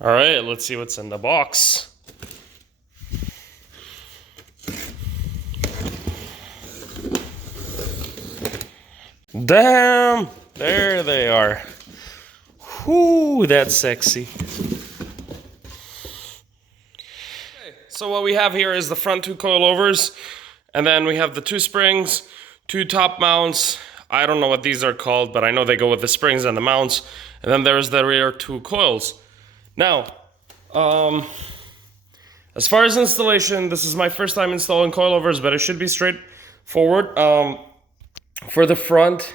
All right, let's see what's in the box. Damn, there they are. Whoo, that's sexy. Okay, so what we have here is the front two coilovers, and then we have the two springs, two top mounts. I don't know what these are called, but I know they go with the springs and the mounts. And then there's the rear two coils. Now, as far as installation, this is my first time installing coilovers, but it should be straightforward. For the front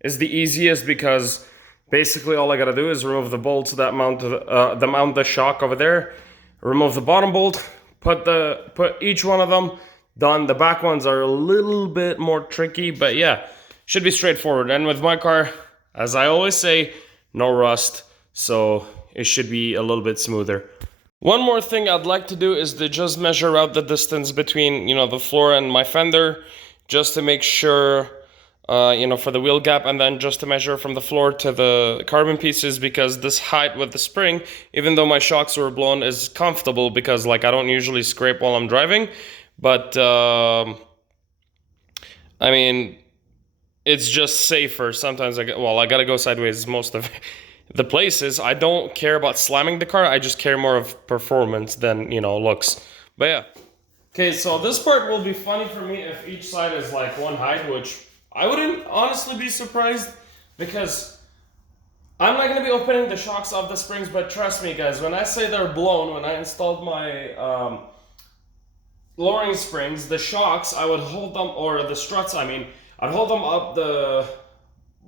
is the easiest because basically all I gotta do is remove the bolts that mount the shock over there, remove the bottom bolt, put each one of them, done. The back ones are a little bit more tricky, but yeah, should be straightforward. And with my car, as I always say, no rust, so it should be a little bit smoother. One more thing I'd like to do is to just measure out the distance between, the floor and my fender, just to make sure, for the wheel gap, and then just to measure from the floor to the carbon pieces, because this height with the spring, even though my shocks were blown, is comfortable because I don't usually scrape while I'm driving, but I mean, it's just safer. Sometimes I gotta go sideways most of the places. I don't care about slamming the car, I just care more of performance than, looks. But yeah. Okay, so this part will be funny for me if each side is one height, which I wouldn't honestly be surprised, because I'm not gonna be opening the shocks off the springs, but trust me guys, when I say they're blown, when I installed my lowering springs, the shocks, I would hold them, or the struts, I'd hold them up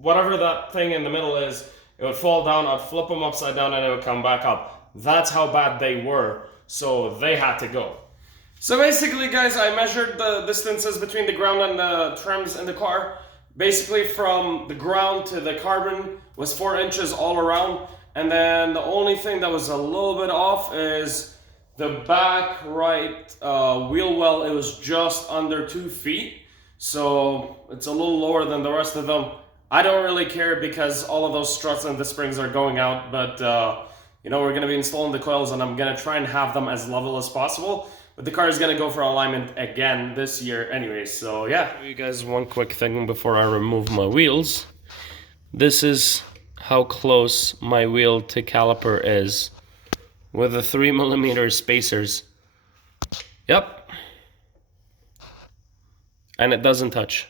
whatever that thing in the middle is, it would fall down, I'd flip them upside down and it would come back up. That's how bad they were, so they had to go. So basically guys, I measured the distances between the ground and the trims in the car. Basically from the ground to the carbon was 4 inches all around, and then the only thing that was a little bit off is the back right wheel well. It was just under 2 feet, so it's a little lower than the rest of them. I don't really care because all of those struts and the springs are going out, but we're going to be installing the coils and I'm going to try and have them as level as possible. But the car is going to go for alignment again this year anyway, so yeah. I'll show you guys one quick thing before I remove my wheels. This is how close my wheel to caliper is with the 3mm spacers. Yep. And it doesn't touch.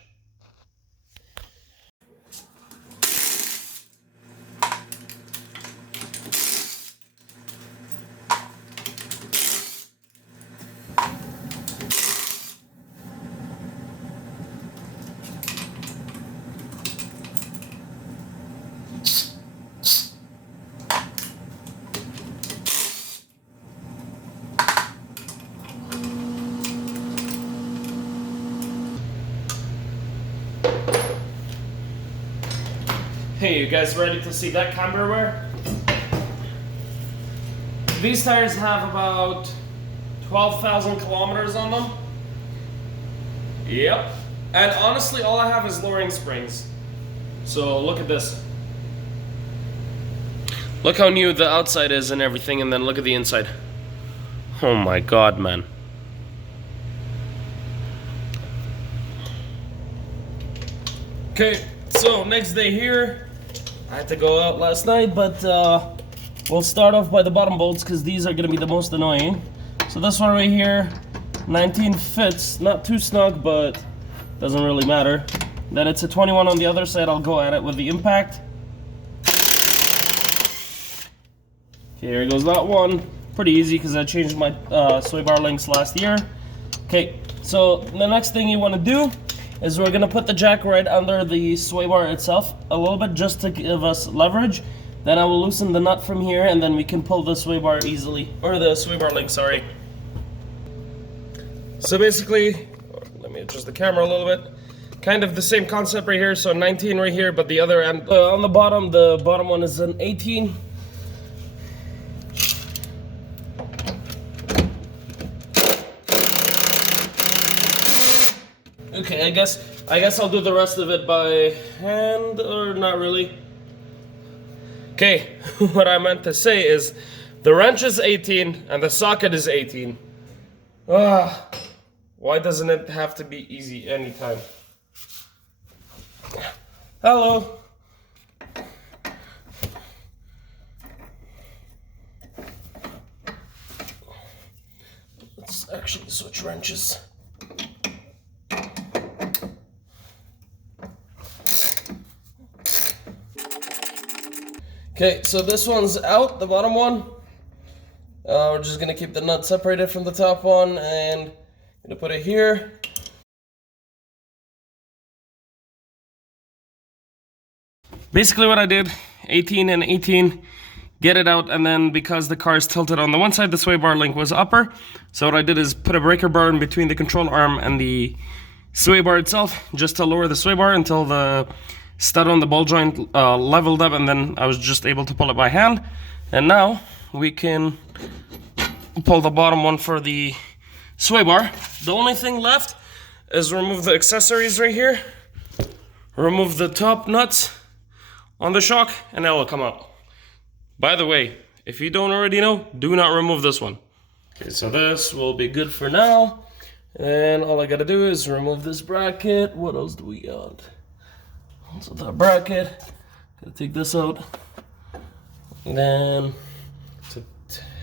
Hey, you guys ready to see that camber wear? These tires have about 12,000 kilometers on them. Yep. And honestly, all I have is lowering springs. So look at this. Look how new the outside is and everything, and then look at the inside. Oh my god, man. Okay, so next day here. I had to go out last night, but we'll start off by the bottom bolts because these are going to be the most annoying. So this one right here, 19 fits, not too snug, but doesn't really matter. Then it's a 21 on the other side. I'll go at it with the impact. Okay, here goes that one. Pretty easy because I changed my sway bar links last year. Okay, so the next thing you want to do is we're gonna put the jack right under the sway bar itself a little bit just to give us leverage. Then I will loosen the nut from here and then we can pull the sway bar easily, or the sway bar link, sorry. So basically, let me adjust the camera a little bit. Kind of the same concept right here, so 19 right here, but the other end on the bottom one is an 18. Okay, I guess I'll do the rest of it by hand, or not really. Okay, what I meant to say is The wrench is 18 and the socket is 18. Ah, why doesn't it have to be easy anytime? Hello. Let's actually switch wrenches. Okay, so this one's out, the bottom one. We're just gonna keep the nut separated from the top one and gonna put it here. Basically what I did, 18 and 18, get it out, and then because the car is tilted on the one side, the sway bar link was upper. So what I did is put a breaker bar in between the control arm and the sway bar itself, just to lower the sway bar until the stud on the ball joint leveled up, and then I was just able to pull it by hand. And now we can pull the bottom one for the sway bar. The only thing left is remove the accessories right here, remove the top nuts on the shock, and that will come out. By the way, if you don't already know, do not remove this one. Okay, so this will be good for now. And all I gotta do is remove this bracket. What else do we got? So the bracket, gotta take this out. And then it's a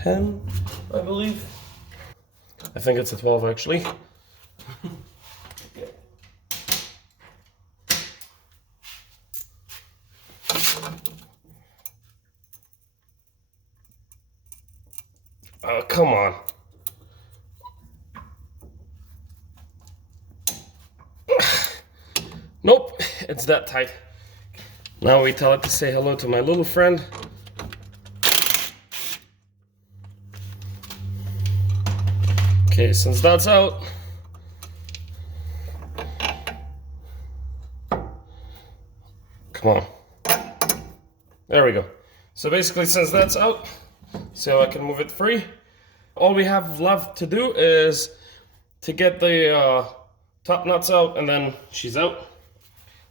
10, I believe. I think it's a 12 actually. Oh, come on. Nope, it's that tight. Now we tell it to say hello to my little friend. Okay, since that's out, come on. There we go. So basically, since that's out, see how I can move it free? All we have left to do is to get the top nuts out, and then she's out.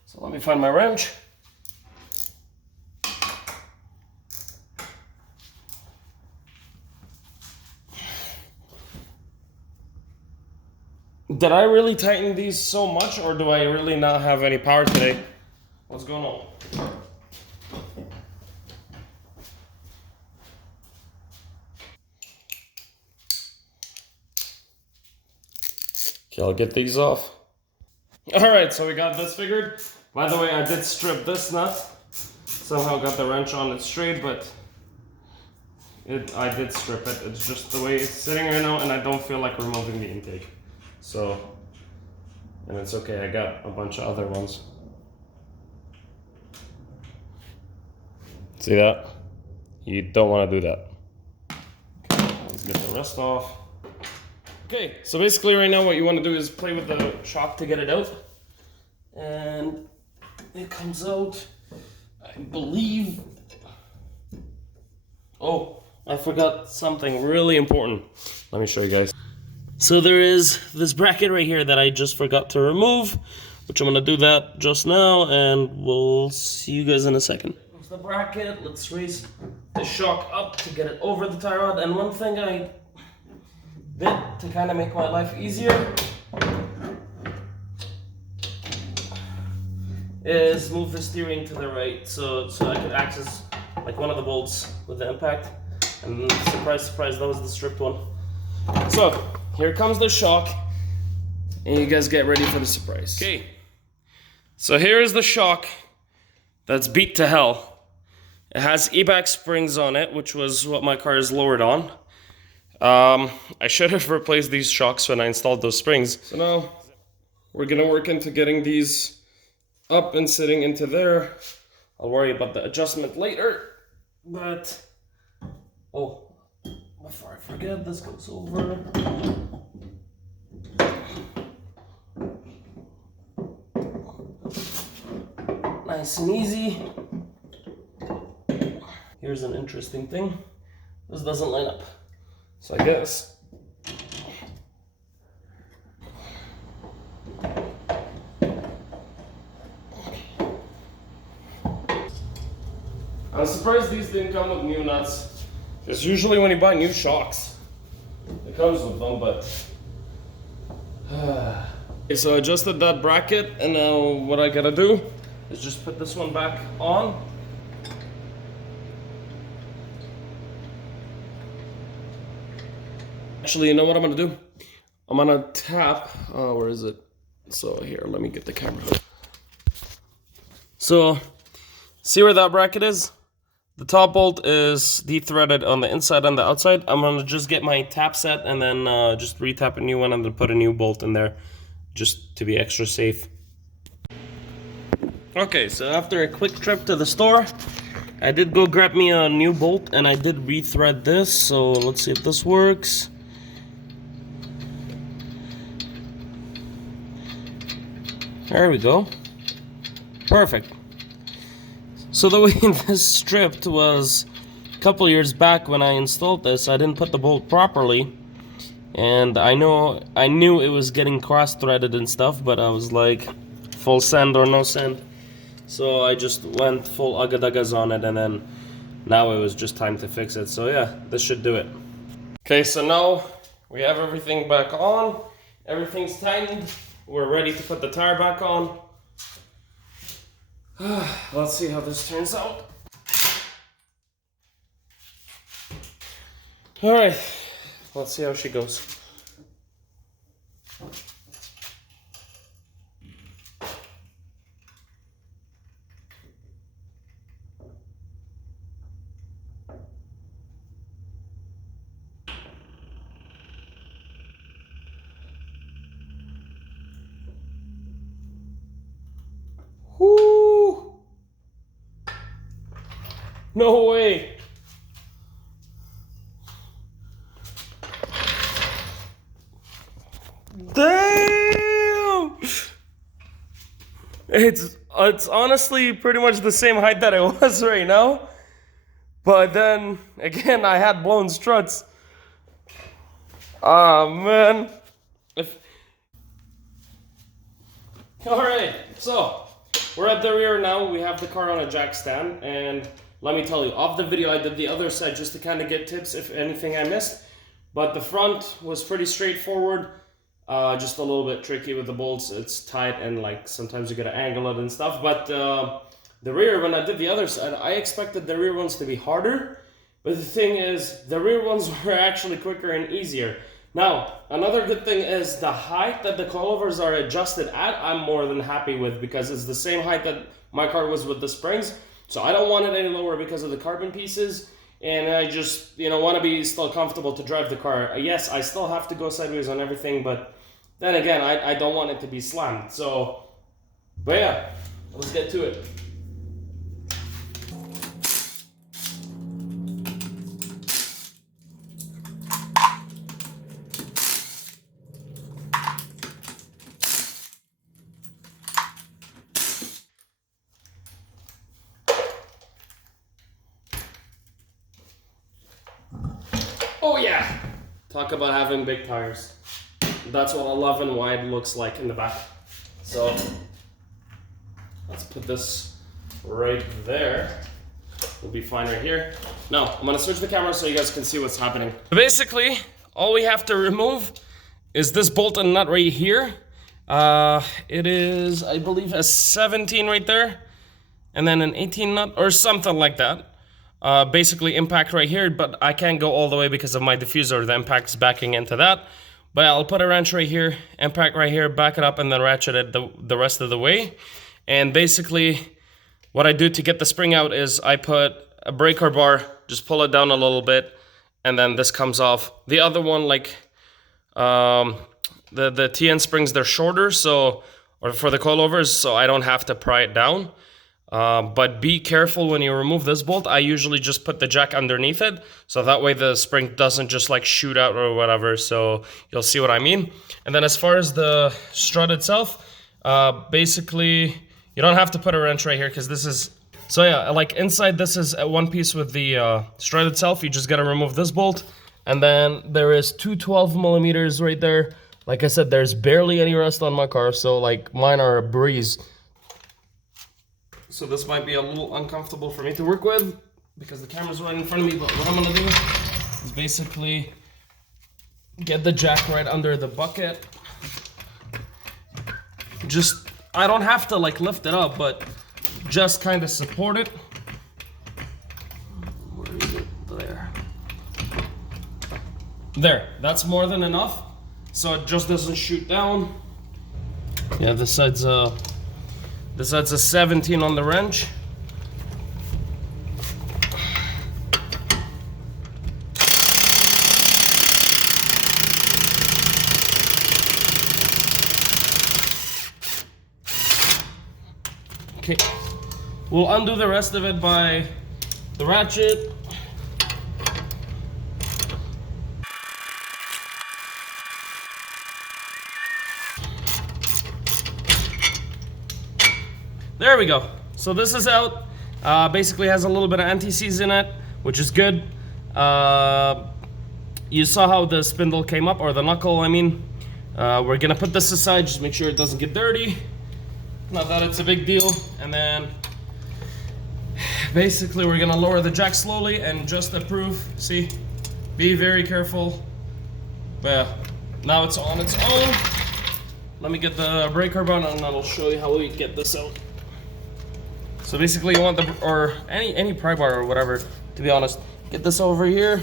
So let me find my wrench. Did I really tighten these so much, or do I really not have any power today? What's going on? Okay, I'll get these off. Alright, so we got this figured. By the way, I did strip this nut. Somehow got the wrench on it straight, but I did strip it. It's just the way it's sitting right now, and I don't feel like removing the intake. So, and it's okay, I got a bunch of other ones. See that? You don't want to do that. Okay, let's get the rest off. Okay, so basically right now what you want to do is play with the shock to get it out. And it comes out, I believe. Oh, I forgot something really important. Let me show you guys. So there is this bracket right here that I just forgot to remove, which I'm gonna do that just now, and we'll see you guys in a second. Here's the bracket. Let's raise the shock up to get it over the tie rod. And one thing I did to kind of make my life easier is move the steering to the right, so I could access like one of the bolts with the impact. And surprise, surprise, that was the stripped one. So here comes the shock, and you guys get ready for the surprise. Okay, so here is the shock that's beat to hell. It has eBack springs on it, which was what my car is lowered on. I should have replaced these shocks when I installed those springs. So now we're gonna work into getting these up and sitting into there. I'll worry about the adjustment later, but oh, before I forget, this goes over. Nice and easy. Here's an interesting thing. This doesn't line up. So I guess I'm surprised these didn't come with new nuts. Because usually when you buy new shocks, it comes with them, but... Okay, so I adjusted that bracket, and now what I gotta do is just put this one back on. Actually, you know what I'm gonna do? I'm gonna tap, where is it? So here, let me get the camera. So, see where that bracket is? The top bolt is de-threaded on the inside and the outside. I'm gonna just get my tap set and then just re-tap a new one and then put a new bolt in there, just to be extra safe. Okay, so after a quick trip to the store, I did go grab me a new bolt and I did re-thread this, so let's see if this works. There we go. Perfect. So the way this stripped was a couple years back when I installed this, I didn't put the bolt properly. And I knew it was getting cross-threaded and stuff, but I was like, full send or no send. So I just went full agadagas on it, and then now it was just time to fix it. So yeah, this should do it. Okay, so now we have everything back on. Everything's tightened. We're ready to put the tire back on. Let's see how this turns out. All right, let's see how she goes. Whoo! No way! Damn! It's honestly pretty much the same height that it was right now. But then again, I had blown struts. Ah, man. Alright, so we're at the rear now. We have the car on a jack stand, and let me tell you, off the video I did the other side just to kind of get tips if anything I missed. But the front was pretty straightforward, just a little bit tricky with the bolts. It's tight and like sometimes you gotta angle it and stuff. But the rear, when I did the other side, I expected the rear ones to be harder. But the thing is, the rear ones were actually quicker and easier. Now, another good thing is the height that the coilovers are adjusted at, I'm more than happy with, because it's the same height that my car was with the springs. So I don't want it any lower because of the carbon pieces, and I just, want to be still comfortable to drive the car. Yes, I still have to go sideways on everything, but then again, I don't want it to be slammed. So, but yeah, let's get to it. Oh yeah! Talk about having big tires. That's what 11 wide looks like in the back. So, let's put this right there. We'll be fine right here. Now, I'm gonna switch the camera so you guys can see what's happening. Basically, all we have to remove is this bolt and nut right here. It is, I believe, a 17 right there. And then an 18 nut or something like that. Basically impact right here, but I can't go all the way because of my diffuser. The impact's backing into that. But I'll put a wrench right here, impact right here, back it up, and then ratchet it the rest of the way. And basically, what I do to get the spring out is I put a breaker bar, just pull it down a little bit, and then this comes off. The other one, like the TN springs, they're shorter, so, or for the coilovers, so I don't have to pry it down. But be careful when you remove this bolt. I usually just put the jack underneath it, so that way the spring doesn't just like shoot out or whatever, so you'll see what I mean. And then as far as the strut itself, basically you don't have to put a wrench right here because this is, so yeah, like inside this is one piece with the strut itself. You just gotta remove this bolt, and then there is two 12mm right there. Like I said, there's barely any rust on my car, so like mine are a breeze. So this might be a little uncomfortable for me to work with. because the camera's right in front of me, but what I'm gonna do is basically get the jack right under the bucket. Just, I don't have to like lift it up, but just kind of support it. Where is it? There, that's more than enough, so it just doesn't shoot down. Yeah, this side's a 17 on the wrench. Okay, we'll undo the rest of it by the ratchet. There we go. So this is out. Basically has a little bit of anti-seize in it, which is good. You saw how the spindle came up, or the knuckle, I mean. We're gonna put this aside, just make sure it doesn't get dirty. Not that it's a big deal. And then basically we're gonna lower the jack slowly and just to prove, see, be very careful. But now it's on its own. Let me get the breaker button and I'll show you how we get this out. So basically you want the, or any pry bar or whatever, to be honest, get this over here.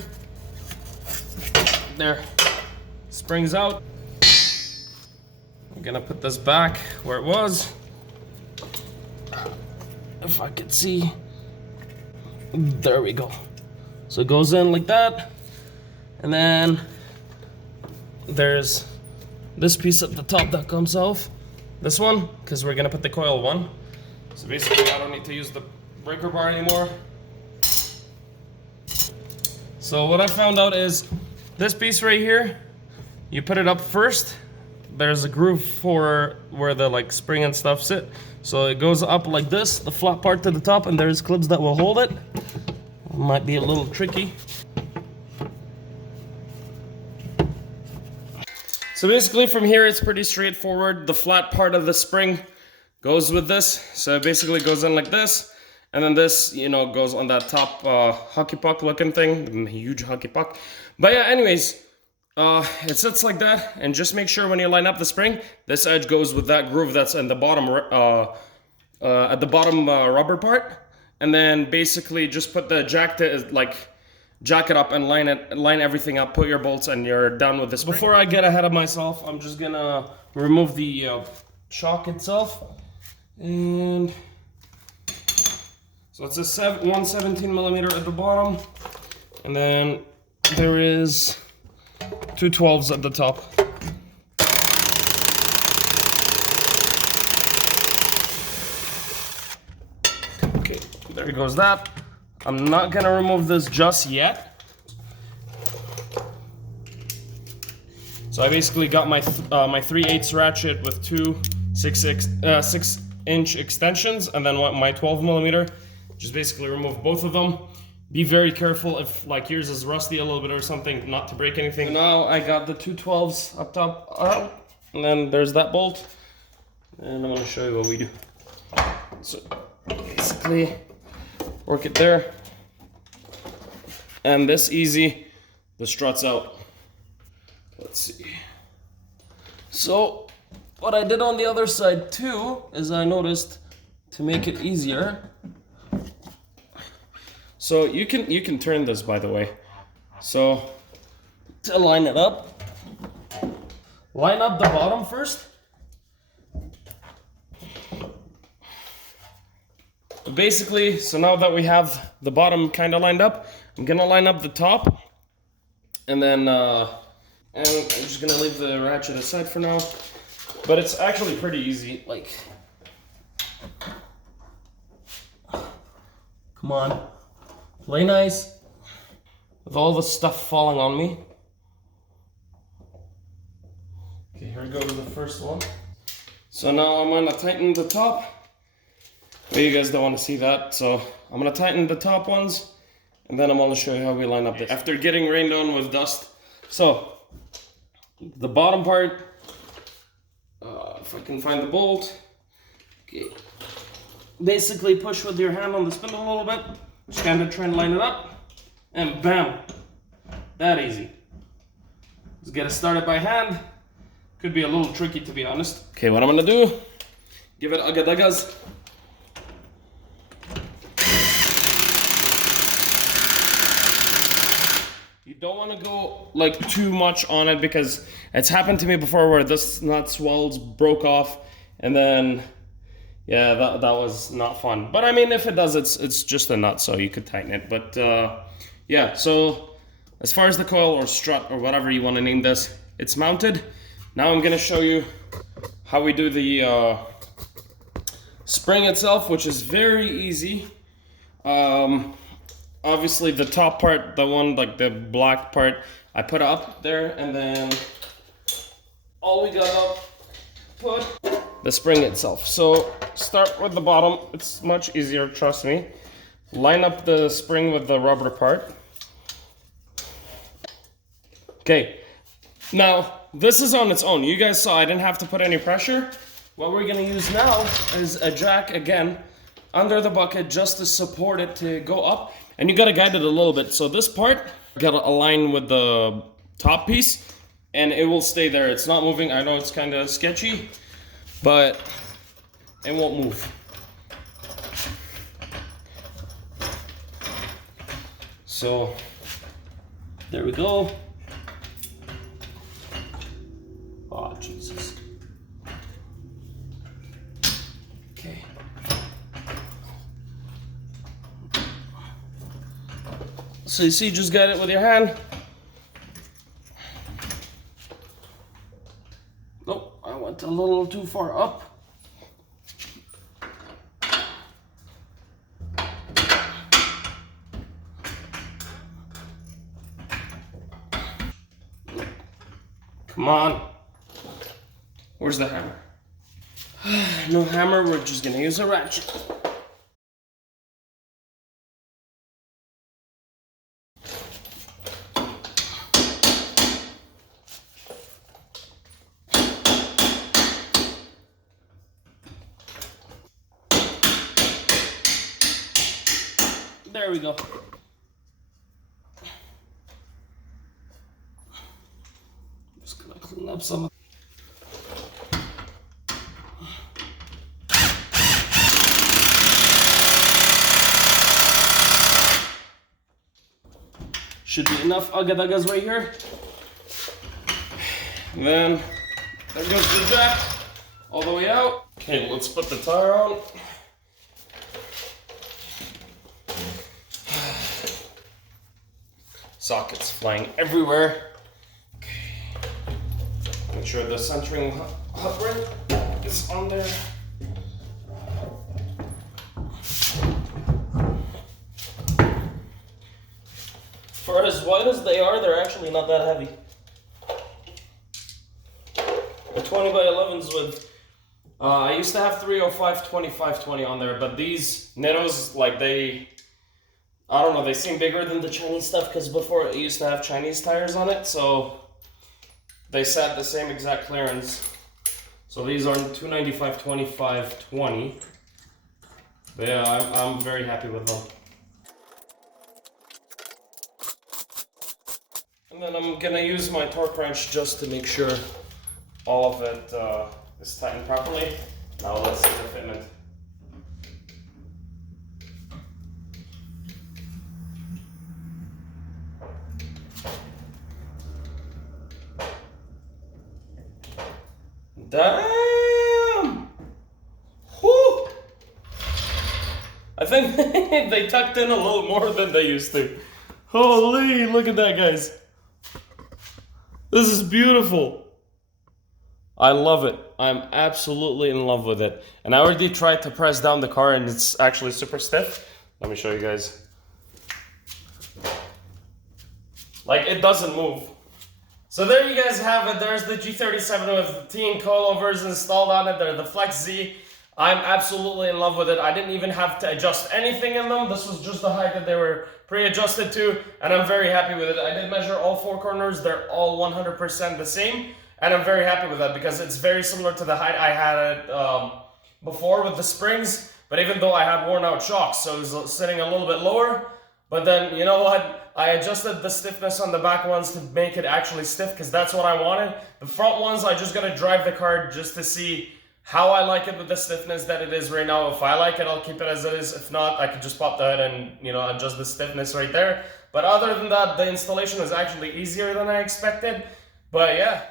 There, springs out. I'm gonna put this back where it was. If I could see, there we go. So it goes in like that. And then there's this piece at the top that comes off. This one, because we're gonna put the coil one. So basically I don't need to use the breaker bar anymore. So what I found out is this piece right here, you put it up first. There's a groove for where the like spring and stuff sit. So it goes up like this, the flat part to the top, and there's clips that will hold it. It might be a little tricky. So basically from here it's pretty straightforward. The flat part of the spring goes with this. So it basically goes in like this. And then this, you know, goes on that top hockey puck looking thing. Huge hockey puck. But yeah, anyways, it sits like that. And just make sure when you line up the spring, this edge goes with that groove that's in the bottom, at the bottom rubber part. And then basically just put the jack to, like, jack it up and line everything up, put your bolts, and you're done with this. Before I get ahead of myself, I'm just gonna remove the shock itself. And so it's a 117 millimeter at the bottom, and then there is 2 12s at the top. Okay, there goes that. I'm not gonna remove this just yet. So I basically got my my 3/8 ratchet with two 6-inch extensions, and then my 12 millimeter. Just basically remove both of them. Be very careful if like yours is rusty a little bit or something, not to break anything. Now I got the 2 12s up top out, and then there's that bolt. And I'm gonna show you what we do. So basically work it there. And this easy, the strut's out. Let's see. So what I did on the other side too is I noticed, to make it easier, so you can turn this, by the way. So to line it up, line up the bottom first. Basically, so now that we have the bottom kind of lined up, I'm gonna line up the top, and then and I'm just gonna leave the ratchet aside for now. But it's actually pretty easy. Like, come on, play nice with all the stuff falling on me. Okay, here goes the first one. So now I'm gonna tighten the top. But you guys don't want to see that, so I'm gonna tighten the top ones, and then I'm gonna show you how we line up this after getting rained on with dust. So the bottom part, if I can find the bolt, okay. Basically push with your hand on the spindle a little bit, Just kind of try and line it up, and bam, that easy. Let's get it started by hand. Could be a little tricky, to be honest. Okay, what I'm gonna do, give it agadagas. You don't want to go like too much on it, because it's happened to me before where this nut swells, broke off, and then yeah, that was not fun. But I mean, if it does, it's just a nut, so you could tighten it. But yeah, so as far as the coil or strut or whatever you want to name this, it's mounted. Now I'm gonna show you how we do the spring itself, which is very easy. Obviously the top part, the one like the black part, I put up there, and then all we gotta put the spring itself. So start with the bottom, it's much easier, trust me. Line up the spring with the rubber part. Okay, now this is on its own. You guys saw I didn't have to put any pressure. What we're gonna use now is a jack again under the bucket just to support it to go up. And you gotta guide it a little bit. So this part, gotta align with the top piece and it will stay there. It's not moving. I know it's kind of sketchy, but it won't move. So there we go. Oh, Jesus. Okay. So you see, just get it with your hand. Nope, I went a little too far up. Come on. Where's the hammer? No hammer, we're just gonna use a ratchet. There we go. Just gonna clean up some of should be enough agadagas right here. And then there goes the jack all the way out. Okay, let's put the tire on. Sockets flying everywhere. Okay. Make sure the centering hub ring is on there. For as wide as they are, they're actually not that heavy. The 20 by 11s with, I used to have 305 2520 on there, but these Nettos, like I don't know, they seem bigger than the Chinese stuff because before it used to have Chinese tires on it, so they sat the same exact clearance. So these are 295 25 20. But yeah, I'm very happy with them. And then I'm gonna use my torque wrench just to make sure all of it is tightened properly. Now let's see the fitment. Damn! Whew! I think they tucked in a little more than they used to. Holy, look at that, guys. This is beautiful. I love it. I'm absolutely in love with it. And I already tried to press down the car and it's actually super stiff. Let me show you guys. Like, it doesn't move. So there you guys have it. There's the G37 with teen coilovers installed on it. They're the Flex Z. I'm absolutely in love with it. I didn't even have to adjust anything in them. This was just the height that they were pre-adjusted to, and I'm very happy with it. I did measure all four corners. They're all 100% the same, and I'm very happy with that because it's very similar to the height I had it before with the springs, But even though I had worn out shocks, so it was sitting a little bit lower. But then, you know what? I adjusted the stiffness on the back ones to make it actually stiff because that's what I wanted. The front ones, I just gotta drive the car just to see how I like it with the stiffness that it is right now. If I like it, I'll keep it as it is. If not, I could just pop the hood and, you know, adjust the stiffness right there. But other than that, the installation was actually easier than I expected. But yeah.